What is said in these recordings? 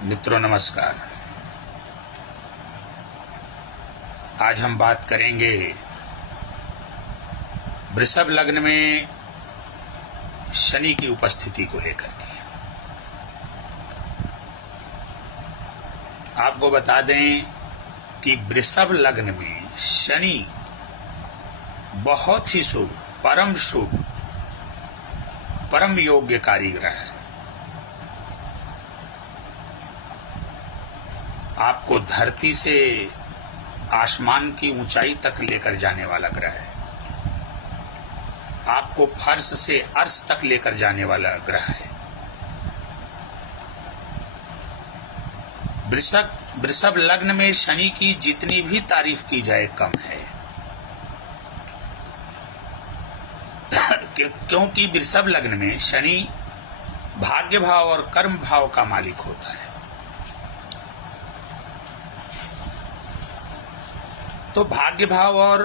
मित्रों नमस्कार। आज हम बात करेंगे वृषभ लग्न में शनि की उपस्थिति को लेकर के। आपको बता दें कि वृषभ लग्न में शनि बहुत ही शुभ, परम योग्यकारी ग्रह है। आपको धरती से आसमान की ऊंचाई तक लेकर जाने वाला ग्रह है। आपको फर्श से अर्श तक लेकर जाने वाला ग्रह है। वृषभ लग्न में शनि की जितनी भी तारीफ की जाए कम है, क्योंकि वृषभ लग्न में शनि भाग्य भाव और कर्म भाव का मालिक होता है। तो भाग्य भाव और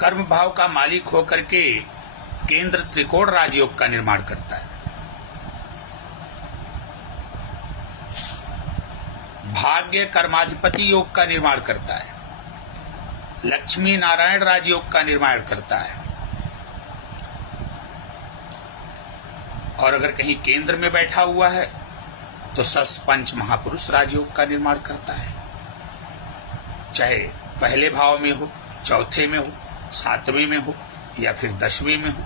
कर्म भाव का मालिक होकर के केंद्र त्रिकोण राजयोग का निर्माण करता है। भाग्य कर्माधिपति योग का निर्माण करता है। लक्ष्मी नारायण राजयोग का निर्माण करता है। और अगर कहीं केंद्र में बैठा हुआ है तो सस पंच महापुरुष राजयोग का निर्माण करता है। चाहे पहले भाव में हो, चौथे में हो, सातवें में हो या फिर 10वें में हो।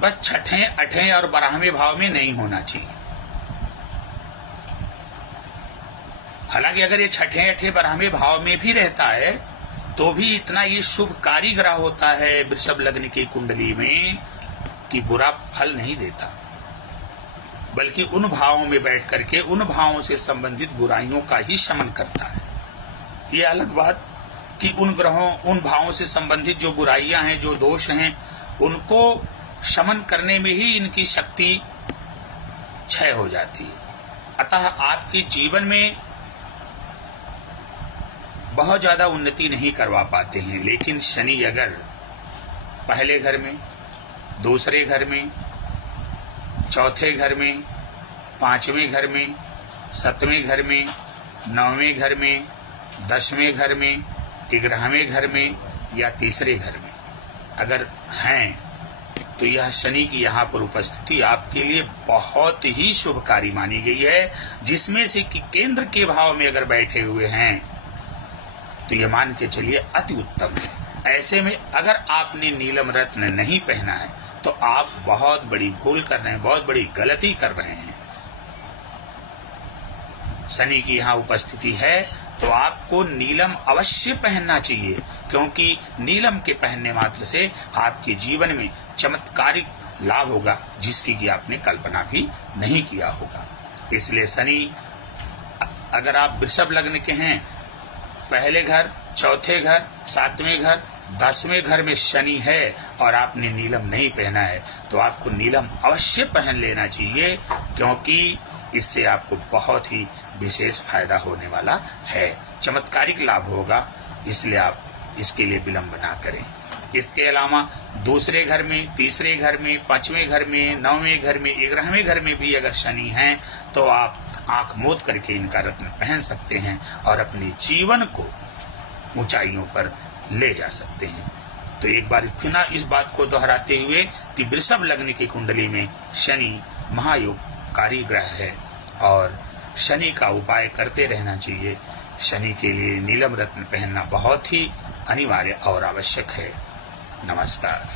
बस छठे, 8वें और 12वें भाव में नहीं होना चाहिए। हालांकि अगर ये छठे, 8वें, 12वें भाव में भी रहता है तो भी इतना ये शुभकारी ग्रह होता है वृषभ लग्न की कुंडली में कि बुरा फल नहीं देता, बल्कि उन भावों में बैठ करके उन भावों से संबंधित बुराइयों का ही शमन करता है। ये अलग बात कि उन ग्रहों, उन भावों से संबंधित जो बुराइयां हैं, जो दोष हैं, उनको शमन करने में ही इनकी शक्ति क्षय हो जाती है। अतः आपके जीवन में बहुत ज्यादा उन्नति नहीं करवा पाते हैं। लेकिन शनि अगर पहले घर में, दूसरे घर में, चौथे घर में, 5वें घर में, 7वें घर में, 9वें घर में, 10वें घर में, 11वें घर में या तीसरे घर में अगर हैं तो यह शनि की यहाँ पर उपस्थिति आपके लिए बहुत ही शुभकारी मानी गई है। जिसमें से कि केंद्र के भाव में अगर बैठे हुए हैं तो ये मान के चलिए अति उत्तम है। ऐसे में अगर आपने नीलम रत्न नहीं पहना है तो आप बहुत बड़ी भूल कर रहे हैं, बहुत बड़ी गलती कर रहे हैं। शनि की यहाँ उपस्थिति है तो आपको नीलम अवश्य पहनना चाहिए, क्योंकि नीलम के पहनने मात्र से आपके जीवन में चमत्कारिक लाभ होगा जिसकी कि आपने कल्पना भी नहीं किया होगा। इसलिए शनि, अगर आप वृषभ लग्न के हैं, पहले घर, चौथे घर, 7वें घर, 10वें घर में शनि है और आपने नीलम नहीं पहना है तो आपको नीलम अवश्य पहन लेना चाहिए, क्योंकि इससे आपको बहुत ही विशेष फायदा होने वाला है, चमत्कारिक लाभ होगा। इसलिए आप इसके लिए विलंब ना करें। इसके अलावा दूसरे घर में, तीसरे घर में, 5वें घर में, 9वें घर में, 11वें घर में भी अगर शनि है तो आप आंख मूंद करके इनका रत्न पहन सकते हैं और अपने जीवन को ऊंचाइयों पर ले जा सकते हैं। तो एक बार फिर इस बात को दोहराते हुए कि वृषभ लग्न की कुंडली में शनि महायोगकारी ग्रह है और शनि का उपाय करते रहना चाहिए। शनि के लिए नीलम रत्न पहनना बहुत ही अनिवार्य और आवश्यक है। नमस्कार।